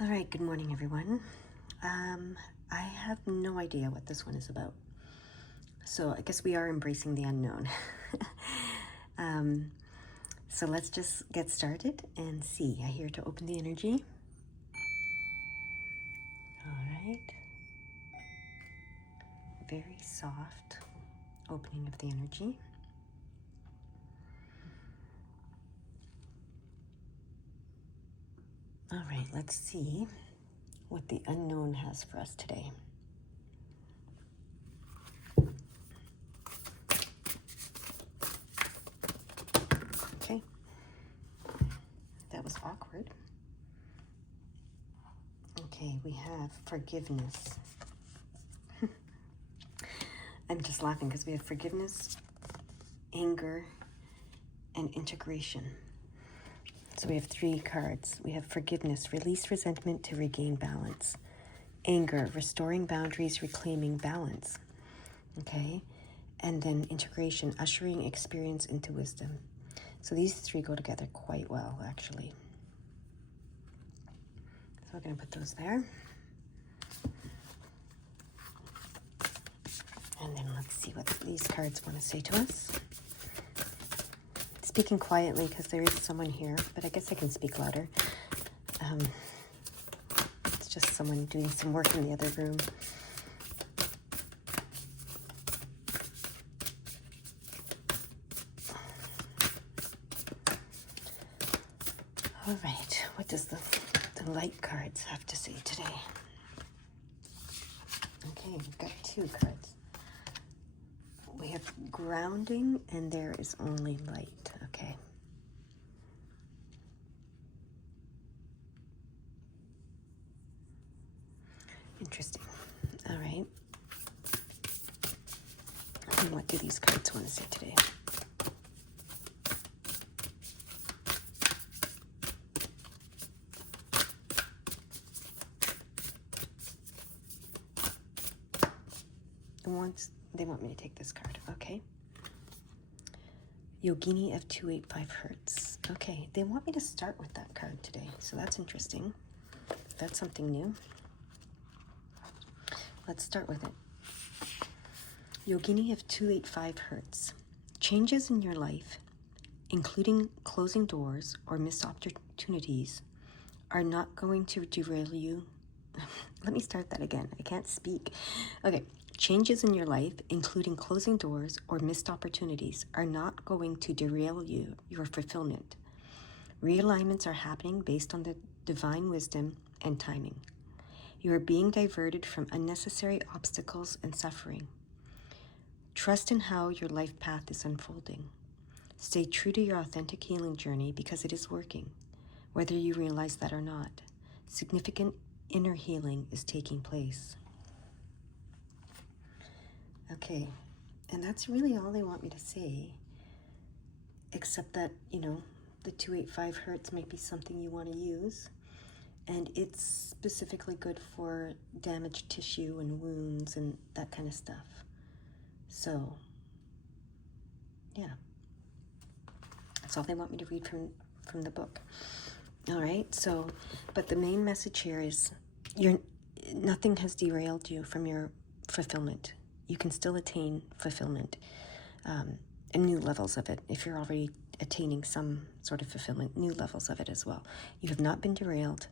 All right, good morning, everyone. I have no idea what this one is about. So I guess we are embracing the unknown. um, so let's just get started and see. I hear to open the energy. All right. Very soft opening of the energy. All right, let's see what the unknown has for us today. Okay, that was awkward. Okay, we have forgiveness. I'm just laughing because we have forgiveness, anger, and integration. So we have 3 cards. We have forgiveness, release resentment to regain balance. Anger, restoring boundaries, reclaiming balance. Okay? And then integration, ushering experience into wisdom. So these 3 go together quite well, actually. So we're going to put those there. And then let's see what these cards want to say to us. Speaking quietly because there is someone here, but I guess I can speak louder. It's just someone doing some work in the other room. All right, what does the light cards have to say today? Okay, we've got 2 cards. We have grounding, and there is only light. Okay. Interesting. All right. And what do these cards want to say today? They want me to take this card. Okay. Yogini of 285 Hertz. Okay, they want me to start with that card today, so that's interesting. That's something new. Let's start with it. Yogini of 285 Hertz. Changes in your life, including closing doors or missed opportunities, are not going to derail you. Let me start that again. I can't speak. Okay. Changes in your life, including closing doors or missed opportunities, are not going to derail your fulfillment. Realignments are happening based on the divine wisdom and timing. You are being diverted from unnecessary obstacles and suffering. Trust in how your life path is unfolding. Stay true to your authentic healing journey because it is working, whether you realize that or not. Significant inner healing is taking place. Okay, and that's really all they want me to say, except that, the 285 Hertz might be something you want to use, and it's specifically good for damaged tissue and wounds and that kind of stuff. So, yeah, that's all they want me to read from the book. All right, so, but the main message here is nothing has derailed you from your fulfillment. You can still attain fulfillment and new levels of it. If you're already attaining some sort of fulfillment, new levels of it as well. You have not been derailed.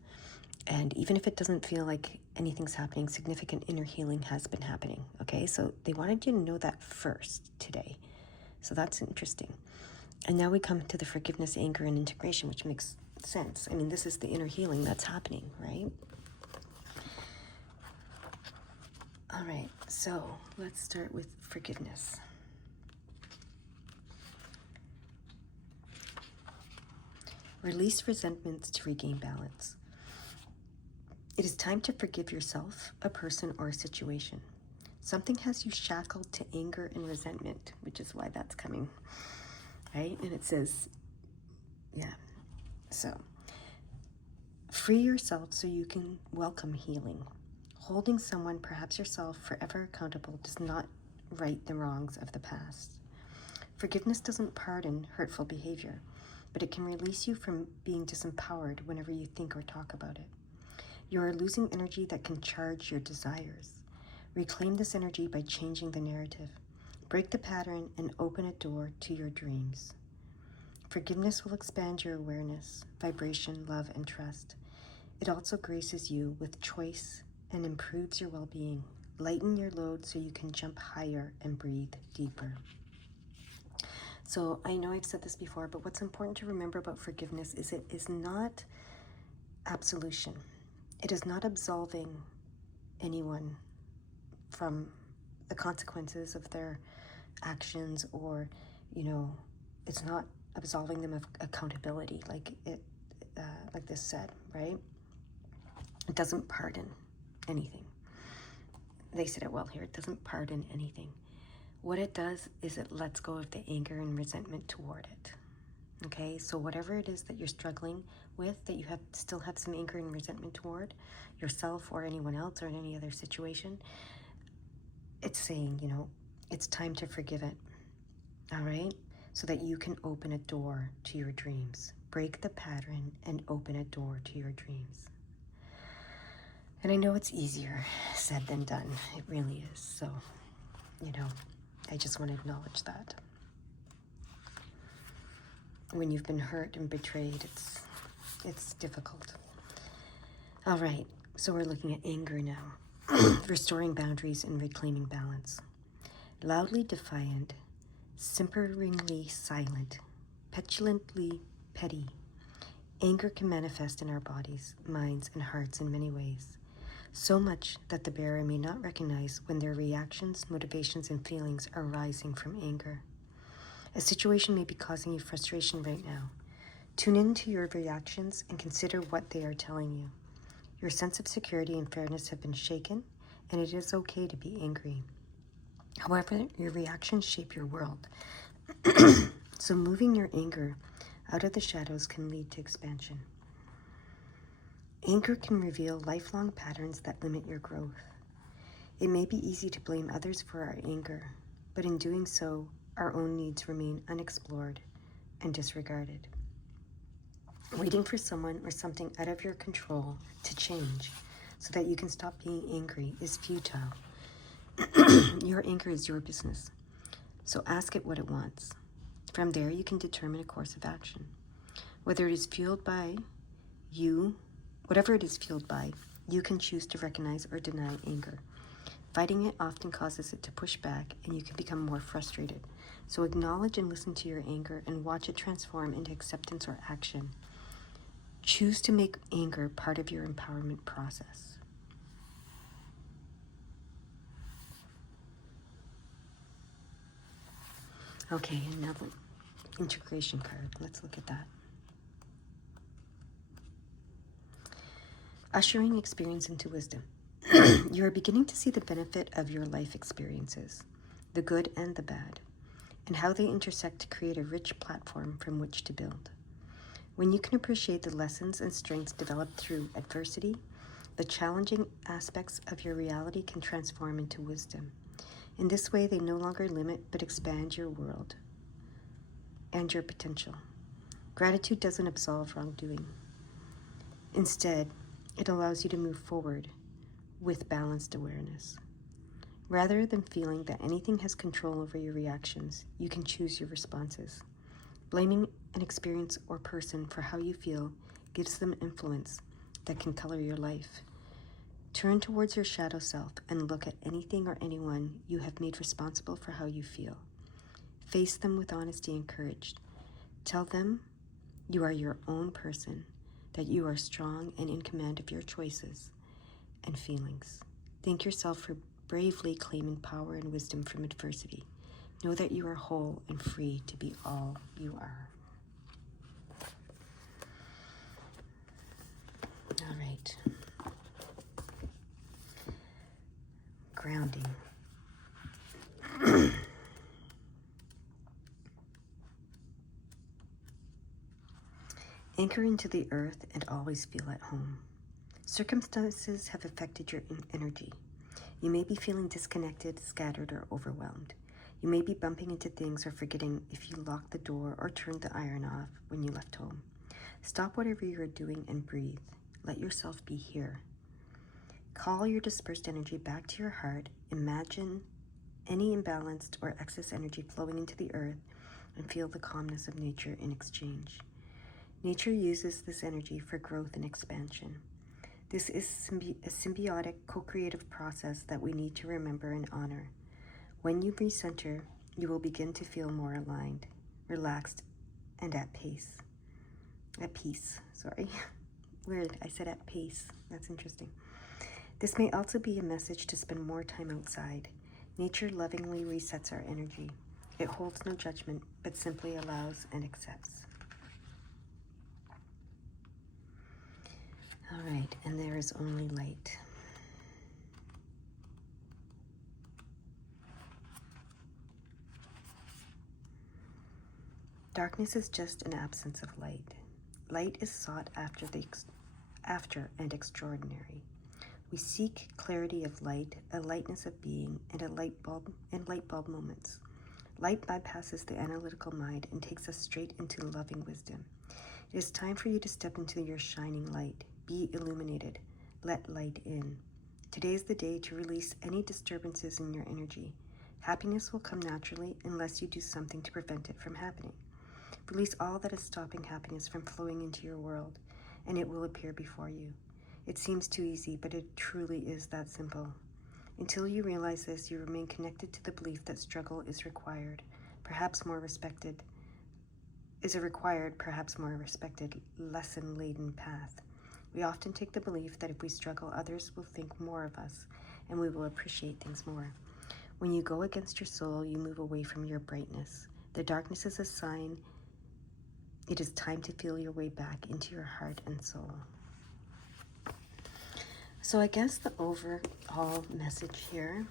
And even if it doesn't feel like anything's happening, significant inner healing has been happening. Okay, so they wanted you to know that first today. So that's interesting. And now we come to the forgiveness, anger, and integration, which makes sense. I mean, this is the inner healing that's happening, right? All right, so let's start with forgiveness. Release resentments to regain balance. It is time to forgive yourself, a person, or a situation. Something has you shackled to anger and resentment, which is why that's coming, right? And it says, so free yourself so you can welcome healing. Holding someone, perhaps yourself, forever accountable does not right the wrongs of the past. Forgiveness doesn't pardon hurtful behavior, but it can release you from being disempowered whenever you think or talk about it. You are losing energy that can charge your desires. Reclaim this energy by changing the narrative. Break the pattern and open a door to your dreams. Forgiveness will expand your awareness, vibration, love, and trust. It also graces you with choice and improves your well-being. Lighten your load so you can jump higher and breathe deeper. So I know I've said this before, but what's important to remember about forgiveness is it is not absolution. It is not absolving anyone from the consequences of their actions, or, it's not absolving them of accountability, like this said, right? It doesn't pardon anything. They said it well here. It doesn't pardon anything. What it does is it lets go of the anger and resentment toward it. Okay, so whatever it is that you're struggling with, that you still have some anger and resentment toward yourself or anyone else or in any other situation, it's saying, it's time to forgive it. All right, so that you can open a door to your dreams. Break the pattern and open a door to your dreams. And I know it's easier said than done. It really is. So, I just want to acknowledge that. When you've been hurt and betrayed, it's difficult. All right, so we're looking at anger now. Restoring boundaries and reclaiming balance. Loudly defiant, simperingly silent, petulantly petty. Anger can manifest in our bodies, minds, and hearts in many ways. So much that the bearer may not recognize when their reactions, motivations, and feelings are rising from anger. A situation may be causing you frustration right now. Tune into your reactions and consider what they are telling you. Your sense of security and fairness have been shaken, and it is okay to be angry. However, your reactions shape your world. So moving your anger out of the shadows can lead to expansion. Anger can reveal lifelong patterns that limit your growth. It may be easy to blame others for our anger, but in doing so, our own needs remain unexplored and disregarded. Waiting for someone or something out of your control to change so that you can stop being angry is futile. Your anger is your business, so ask it what it wants. From there, you can determine a course of action. Whether it is fueled by you, whatever it is fueled by, you can choose to recognize or deny anger. Fighting it often causes it to push back, and you can become more frustrated. So acknowledge and listen to your anger and watch it transform into acceptance or action. Choose to make anger part of your empowerment process. Okay, and now the integration card. Let's look at that. Ushering experience into wisdom. You are beginning to see the benefit of your life experiences, the good and the bad, and how they intersect to create a rich platform from which to build. When you can appreciate the lessons and strengths developed through adversity, the challenging aspects of your reality can transform into wisdom. In this way, they no longer limit but expand your world and your potential. Gratitude doesn't absolve wrongdoing. Instead, it allows you to move forward with balanced awareness. Rather than feeling that anything has control over your reactions, you can choose your responses. Blaming an experience or person for how you feel gives them influence that can color your life. Turn towards your shadow self and look at anything or anyone you have made responsible for how you feel. Face them with honesty and courage. Tell them you are your own person, that you are strong and in command of your choices and feelings. Thank yourself for bravely claiming power and wisdom from adversity. Know that you are whole and free to be all you are. All right. Grounding. Anchor into the earth and always feel at home. Circumstances have affected your energy. You may be feeling disconnected, scattered, or overwhelmed. You may be bumping into things or forgetting if you locked the door or turned the iron off when you left home. Stop whatever you are doing and breathe. Let yourself be here. Call your dispersed energy back to your heart. Imagine any imbalanced or excess energy flowing into the earth and feel the calmness of nature in exchange. Nature uses this energy for growth and expansion. This is a symbiotic, co-creative process that we need to remember and honor. When you recenter, you will begin to feel more aligned, relaxed, and at peace. Weird, I said at peace. That's interesting. This may also be a message to spend more time outside. Nature lovingly resets our energy. It holds no judgment, but simply allows and accepts. All right, and there is only light. Darkness is just an absence of light. Light is sought after and extraordinary. We seek clarity of light, a lightness of being, and light bulb moments. Light bypasses the analytical mind and takes us straight into loving wisdom. It is time for you to step into your shining light. Be illuminated. Let light in. Today is the day to release any disturbances in your energy. Happiness will come naturally unless you do something to prevent it from happening. Release all that is stopping happiness from flowing into your world, and it will appear before you. It seems too easy, but it truly is that simple. Until you realize this, you remain connected to the belief that struggle is required, perhaps more respected, lesson-laden path. We often take the belief that if we struggle, others will think more of us, and we will appreciate things more. When you go against your soul, you move away from your brightness. The darkness is a sign. It is time to feel your way back into your heart and soul. So I guess the overall message here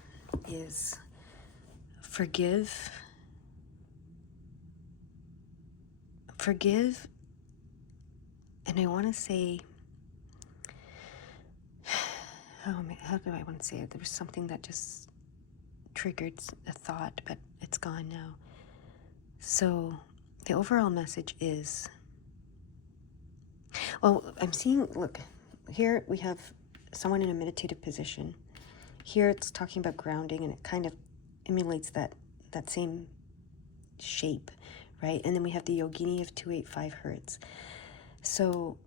is forgive, and I want to say, how do I want to say it? There was something that just triggered a thought, but it's gone now. So the overall message is, well, I'm seeing, look, here we have someone in a meditative position. Here it's talking about grounding, and it kind of emulates that same shape, right? And then we have the Yogini of 285 Hertz. So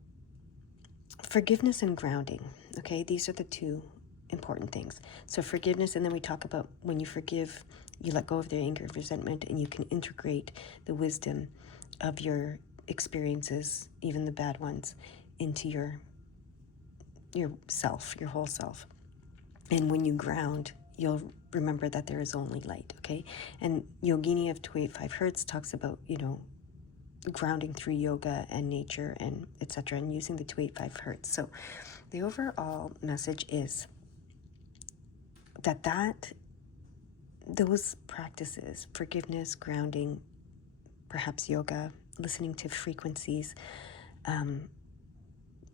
forgiveness and grounding, okay? These are the two important things. So forgiveness, and then we talk about when you forgive, you let go of the anger, resentment, and you can integrate the wisdom of your experiences, even the bad ones, into your self, your whole self. And when you ground, you'll remember that there is only light, okay? And Yogini of 285 Hertz talks about, grounding through yoga and nature and etc., and using the 285 Hertz. So the overall message is that those practices, forgiveness, grounding, perhaps yoga, listening to frequencies,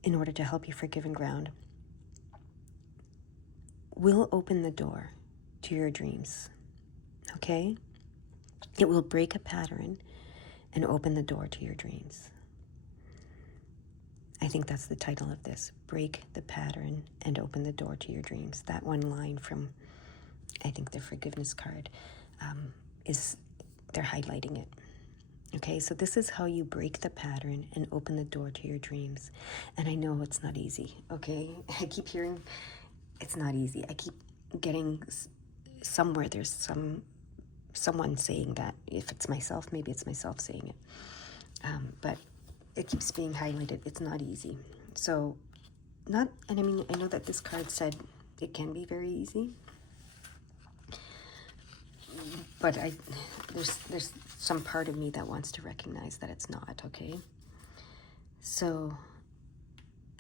in order to help you forgive and ground, will open the door to your dreams, okay? It will break a pattern and open the door to your dreams. I think that's the title of this, Break the Pattern and Open the Door to Your Dreams. That one line from, I think, the forgiveness card, they're highlighting it. Okay, so this is how you break the pattern and open the door to your dreams. And I know it's not easy, okay? I keep hearing it's not easy. I keep getting somewhere there's someone saying that. If it's myself, maybe it's myself saying it. But it keeps being highlighted. It's not easy. So, I know that this card said it can be very easy. But there's some part of me that wants to recognize that it's not, okay? So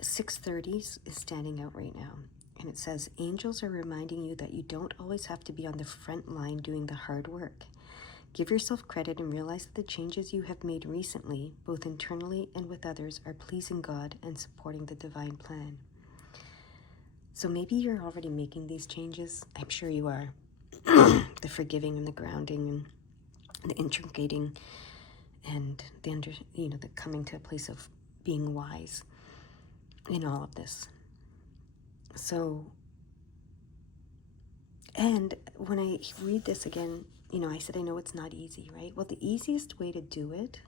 630 is standing out right now. And it says, angels are reminding you that you don't always have to be on the front line doing the hard work. Give yourself credit and realize that the changes you have made recently, both internally and with others, are pleasing God and supporting the divine plan. So maybe you're already making these changes. I'm sure you are. The forgiving and the grounding and the integrating and the coming to a place of being wise in all of this. So And when I read this again, I said, I know it's not easy, right? Well, the easiest way to do it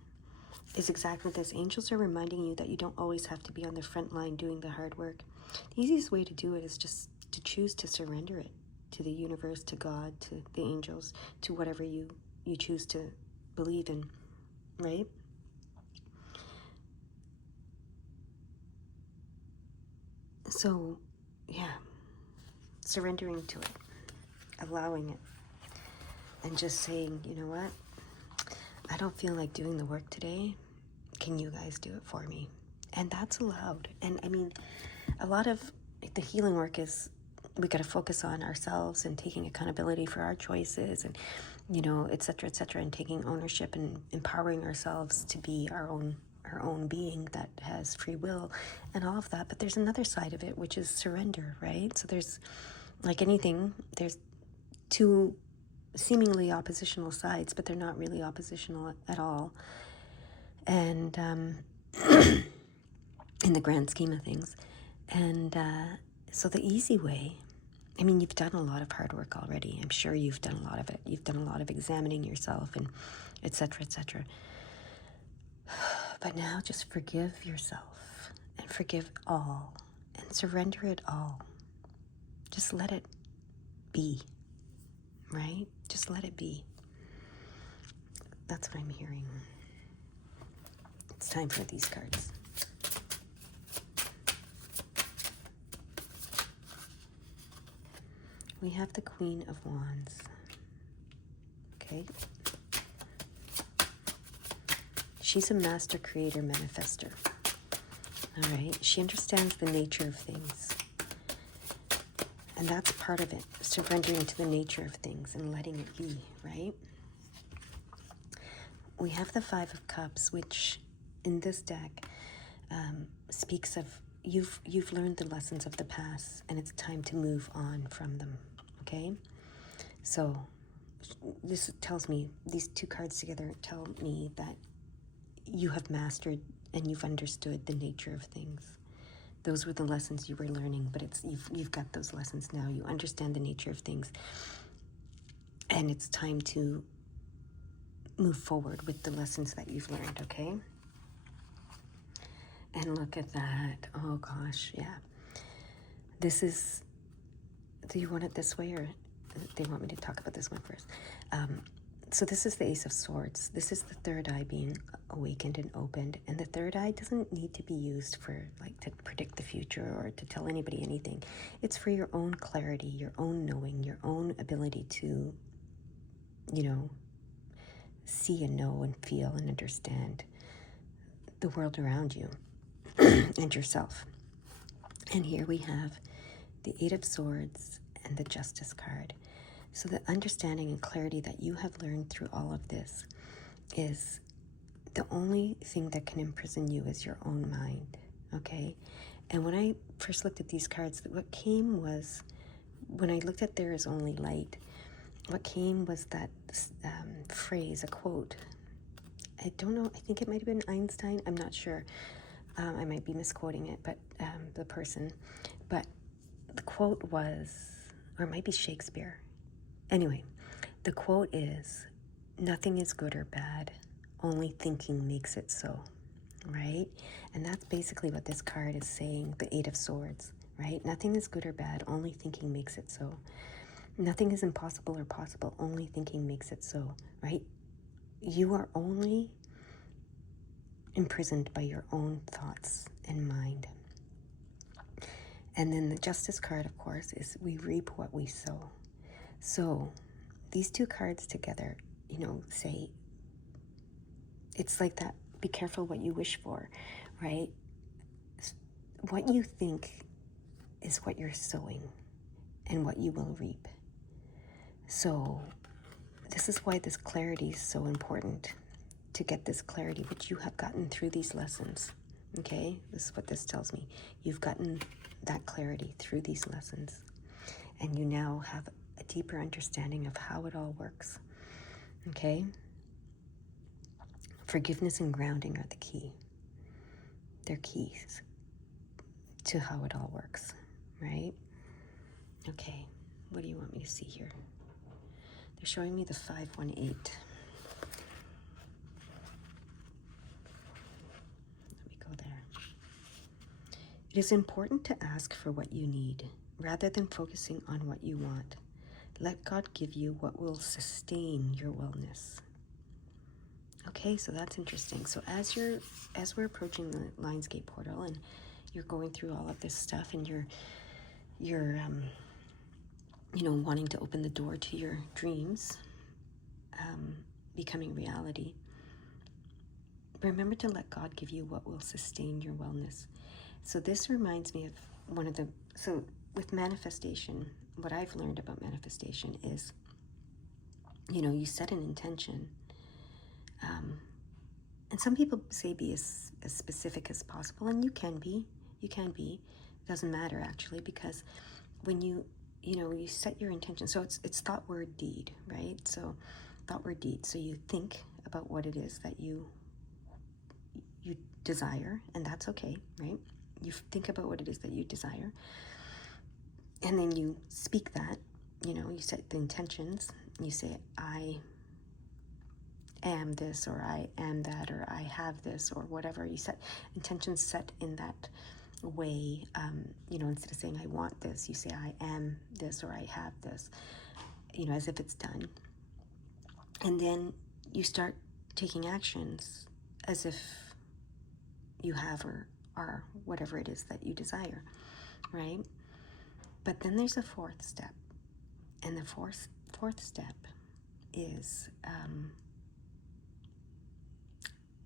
is exactly this. Angels are reminding you that you don't always have to be on the front line doing the hard work. The easiest way to do it is just to choose to surrender it to the universe, to God, to the angels, to whatever you choose to believe in, right? So, yeah, surrendering to it, allowing it, and just saying, you know what? I don't feel like doing the work today. Can you guys do it for me? And that's allowed. And I mean, a lot of the healing work is we got to focus on ourselves and taking accountability for our choices and, et cetera, and taking ownership and empowering ourselves to be our own being that has free will and all of that. But there's another side of it, which is surrender, right? So there's, like anything, there's two seemingly oppositional sides, but they're not really oppositional at all. And in the grand scheme of things. And so the easy way, I mean, you've done a lot of hard work already. I'm sure you've done a lot of it. You've done a lot of examining yourself and et cetera, et cetera. But now just forgive yourself and forgive all and surrender it all. Just let it be, right? Just let it be. That's what I'm hearing. It's time for these cards. We have the Queen of Wands. Okay. She's a master creator manifester. All right. She understands the nature of things. And that's part of it, surrendering to the nature of things and letting it be, right? We have the Five of Cups, which in this deck speaks of you've learned the lessons of the past and it's time to move on from them, okay? So this tells me, these two cards together tell me that you have mastered and you've understood the nature of things. Those were the lessons you were learning, but you've got those lessons now. You understand the nature of things. And it's time to move forward with the lessons that you've learned, okay? And look at that. Oh gosh, yeah. This is, do you want it this way or they want me to talk about this one first? So this is the Ace of Swords. This is the third eye being awakened and opened. And the third eye doesn't need to be used for to predict the future or to tell anybody anything. It's for your own clarity, your own knowing, your own ability to, see and know and feel and understand the world around you and yourself. And here we have the Eight of Swords and the Justice card. So the understanding and clarity that you have learned through all of this is the only thing that can imprison you is your own mind, okay? And when I first looked at these cards, what came was, when I looked at there is only light, what came was that phrase, a quote. I don't know, I think it might have been Einstein, I'm not sure. I might be misquoting it, but the person. But the quote was, or it might be Shakespeare. Anyway, the quote is, nothing is good or bad, only thinking makes it so, right? And that's basically what this card is saying, the Eight of Swords, right? Nothing is good or bad, only thinking makes it so. Nothing is impossible or possible, only thinking makes it so, right? You are only imprisoned by your own thoughts and mind. And then the Justice card, of course, is we reap what we sow. So these two cards together, say, it's like that, be careful what you wish for, right? What you think is what you're sowing and what you will reap. So this is why this clarity is so important, to get this clarity, which you have gotten through these lessons, okay? This is what this tells me. You've gotten that clarity through these lessons, and you now have a deeper understanding of how it all works, okay? Forgiveness and grounding are the key. They're keys to how it all works, right? Okay, What do you want me to see here? They're showing me the 518. Let me go there. It is important to ask for what you need rather than focusing on what you want. Let God give you what will sustain your wellness. Okay, so that's interesting. So as we're approaching the Lionsgate portal and you're going through all of this stuff and you're wanting to open the door to your dreams becoming reality, remember to let God give you what will sustain your wellness. So this reminds me of so with manifestation, what I've learned about manifestation is, you set an intention. And some people say be as specific as possible, and you can be. It doesn't matter actually, because when you set your intention, so it's thought, word, deed, right? So thought, word, deed. So you think about what it is that you desire, and that's okay, right? You think about what it is that you desire, and then you speak that, you set the intentions, you say, I am this, or I am that, or I have this, or whatever. You set intentions set in that way. Instead of saying I want this, you say I am this, or I have this, as if it's done. And then you start taking actions as if you have or are whatever it is that you desire, right? But then there's a fourth step, and the fourth step is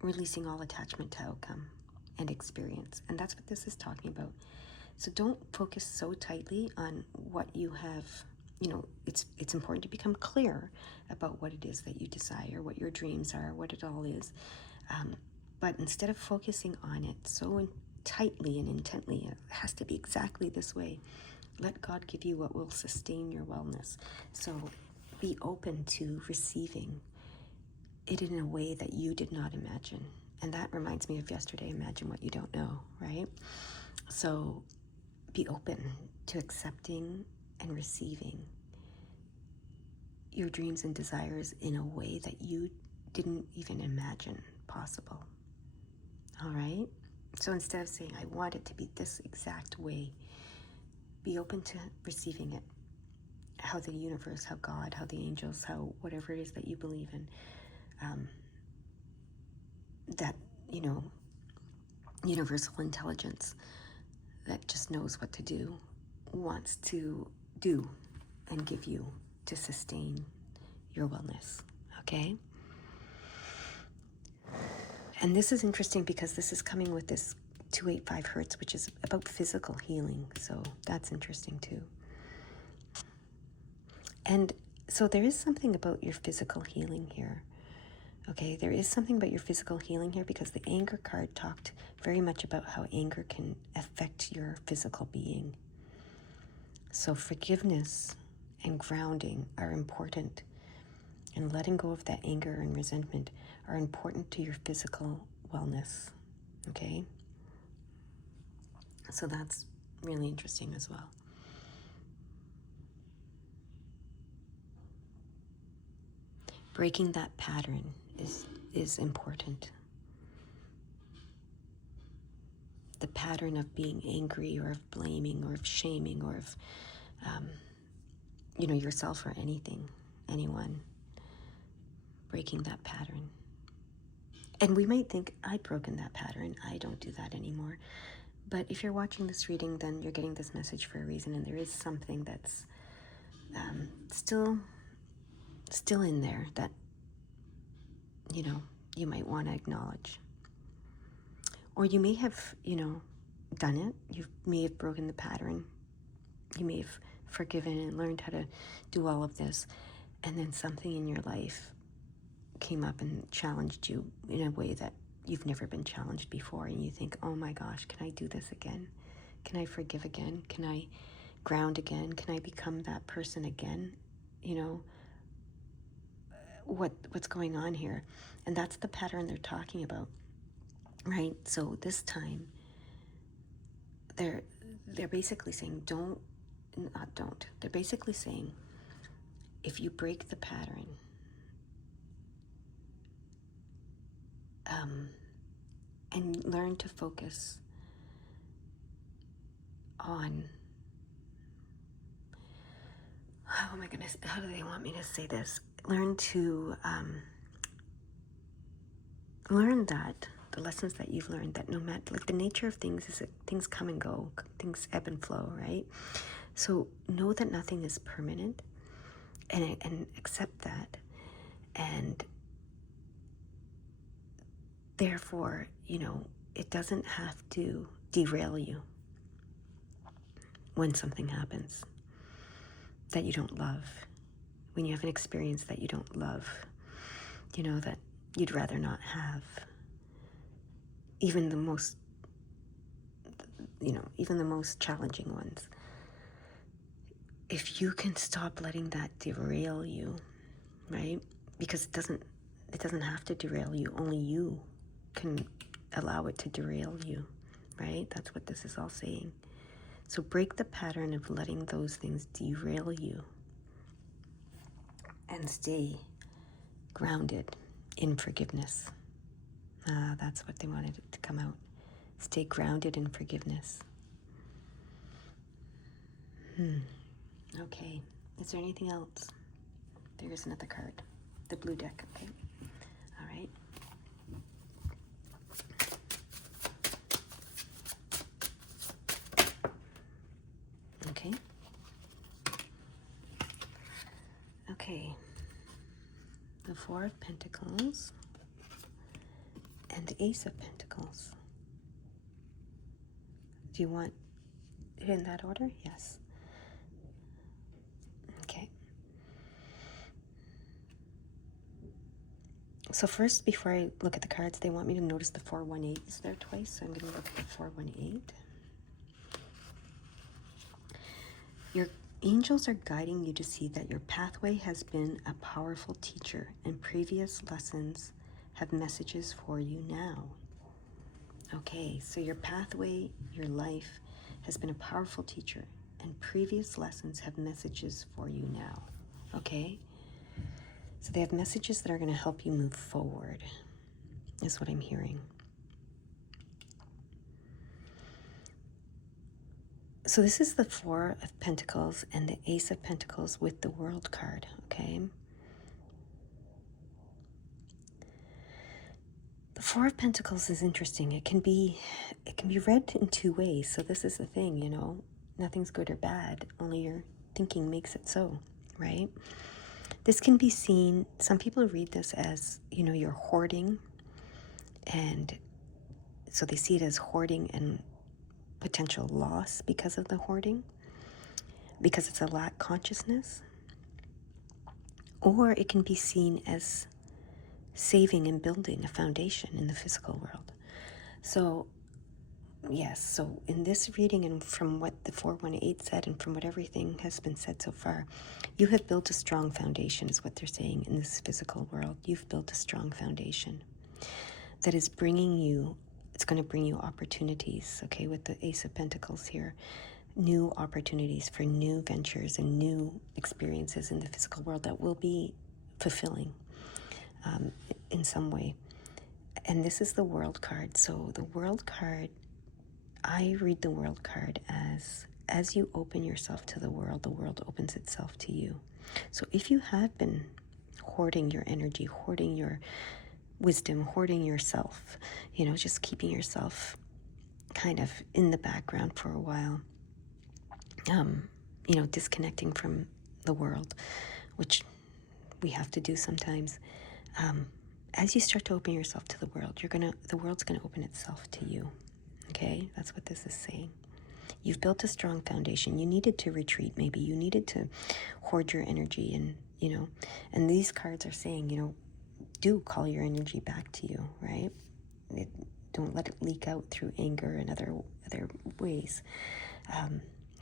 releasing all attachment to outcome and experience. And that's what this is talking about. So don't focus so tightly on what you have. It's important to become clear about what it is that you desire, what your dreams are, what it all is. But instead of focusing on it so tightly and intently, it has to be exactly this way. Let God give you what will sustain your wellness. So be open to receiving it in a way that you did not imagine. And that reminds me of yesterday, imagine what you don't know, right? So be open to accepting and receiving your dreams and desires in a way that you didn't even imagine possible. All right? So instead of saying, I want it to be this exact way, be open to receiving it. How the universe, how God, how the angels, how whatever it is that you believe in, that, universal intelligence that just knows what to do, wants to do and give you to sustain your wellness, okay? And this is interesting because this is coming with this 285 hertz, which is about physical healing. So that's interesting too. And so there is something about your physical healing here. Okay, there is something about your physical healing here because the anger card talked very much about how anger can affect your physical being. So forgiveness and grounding are important, and letting go of that anger and resentment are important to your physical wellness, okay? So that's really interesting as well. Breaking that pattern is important. The pattern of being angry or of blaming or of shaming or of, yourself or anyone. Breaking that pattern. And we might think, I've broken that pattern. I don't do that anymore. But if you're watching this reading, then you're getting this message for a reason, and there is something that's still in there that, you might want to acknowledge. Or you may have, done it. You may have broken the pattern. You may have forgiven and learned how to do all of this. And then something in your life came up and challenged you in a way that you've never been challenged before. And you think, oh my gosh, can I do this again? Can I forgive again? Can I ground again? Can I become that person again? What's going on here? And that's the pattern they're talking about, right? So this time they're basically saying, don't not don't. They're basically saying, if you break the pattern, and learn to focus on, oh my goodness, how do they want me to say this? Learn to, learn that, the lessons that you've learned, that no matter, like the nature of things is that things come and go, things ebb and flow, right? So know that nothing is permanent, and accept that, and therefore, it doesn't have to derail you when something happens that you don't love, when you have an experience that you don't love, that you'd rather not have. Even the most, even the most challenging ones. If you can stop letting that derail you, right? Because it doesn't have to derail you. Only you can allow it to derail you, right? That's what this is all saying. So break the pattern of letting those things derail you and stay grounded in forgiveness. That's what they wanted it to come out. Stay grounded in forgiveness. Okay. Is there anything else? There's another card. The blue deck, okay? All right. Okay. Okay. The Four of Pentacles and the Ace of Pentacles. Do you want it in that order? Yes. Okay. So first, before I look at the cards, they want me to notice the 418 is there twice, so I'm going to look at the 418. Your angels are guiding you to see that your pathway has been a powerful teacher, and previous lessons have messages for you now. Okay, so your pathway, your life, has been a powerful teacher, and previous lessons have messages for you now. Okay? So they have messages that are going to help you move forward, is what I'm hearing. So this is the Four of Pentacles and the Ace of Pentacles with the World card, okay? The Four of Pentacles is interesting. It can be read in two ways. So this is the thing, nothing's good or bad, only your thinking makes it so, right? This can be seen, some people read this as, you're hoarding, and so they see it as hoarding and potential loss because of the hoarding, because it's a lack consciousness. Or it can be seen as saving and building a foundation in the physical world. So yes, so in this reading, and from what the 418 said, and from what everything has been said so far, you have built a strong foundation, is what they're saying, in this physical world. You've built a strong foundation that is bringing you, it's going to bring you opportunities, okay, with the Ace of Pentacles here. New opportunities for new ventures and new experiences in the physical world that will be fulfilling in some way. And this is the World card. So the World card, I read the World card as you open yourself to the world opens itself to you. So if you have been hoarding your energy, hoarding your wisdom, hoarding yourself, just keeping yourself kind of in the background for a while, disconnecting from the world, which we have to do sometimes. As you start to open yourself to the world, the world's gonna open itself to you. Okay, that's what this is saying. You've built a strong foundation. You needed to retreat, maybe. You needed to hoard your energy, and these cards are saying, do call your energy back to you, right? Don't let it leak out through anger and other ways.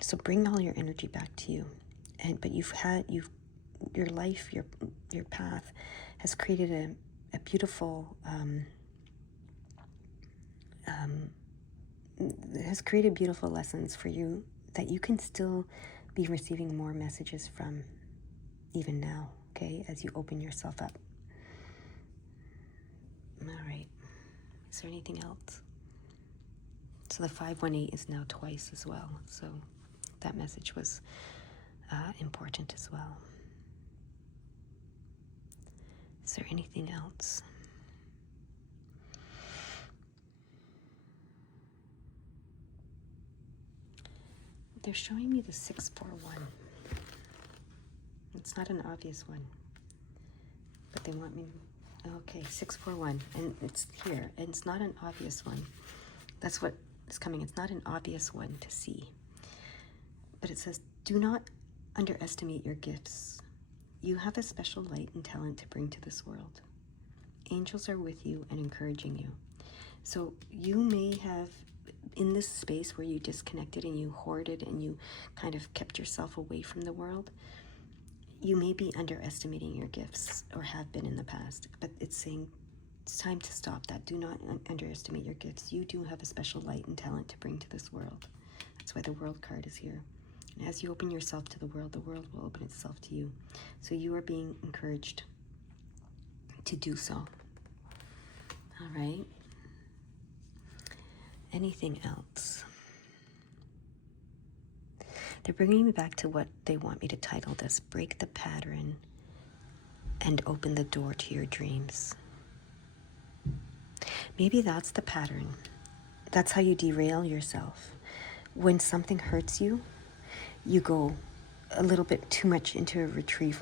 So bring all your energy back to you. But your life, your path has created a beautiful, has created beautiful lessons for you that you can still be receiving more messages from even now, okay, as you open yourself up. All right. Is there anything else? So the 518 is now twice as well. So that message was important as well. Is there anything else? They're showing me the 641. It's not an obvious one, but they want me to, okay, 641, and it's here, and it's not an obvious one. That's what is coming. It's not an obvious one to see. But it says, do not underestimate your gifts. You have a special light and talent to bring to this world. Angels are with you and encouraging you. So you may have, in this space where you disconnected and you hoarded and you kind of kept yourself away from the world, you may be underestimating your gifts, or have been in the past. But it's saying it's time to stop that. Do not underestimate your gifts. You do have a special light and talent to bring to this world. That's why the World card is here. And as you open yourself to the world will open itself to you. So you are being encouraged to do so. All right. Anything else? They're bringing me back to what they want me to title this: Break the Pattern and Open the Door to Your Dreams. Maybe that's the pattern. That's how you derail yourself. When something hurts you, you go a little bit too much into a retreat,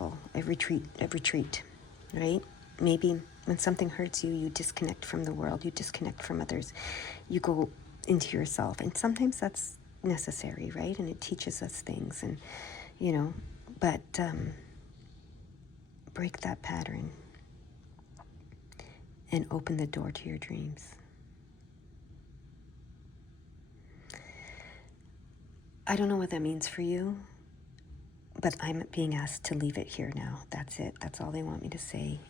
right? Maybe when something hurts you, you disconnect from the world, you disconnect from others, you go into yourself. And sometimes that's necessary, right? And it teaches us things, and but break that pattern and open the door to your dreams. I don't know what that means for you, but I'm being asked to leave it here now. That's it. That's all they want me to say.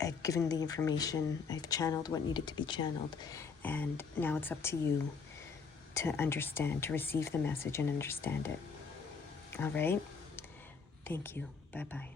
I've given the information, I've channeled what needed to be channeled, and now it's up to you to understand, to receive the message and understand it. All right? Thank you. Bye-bye.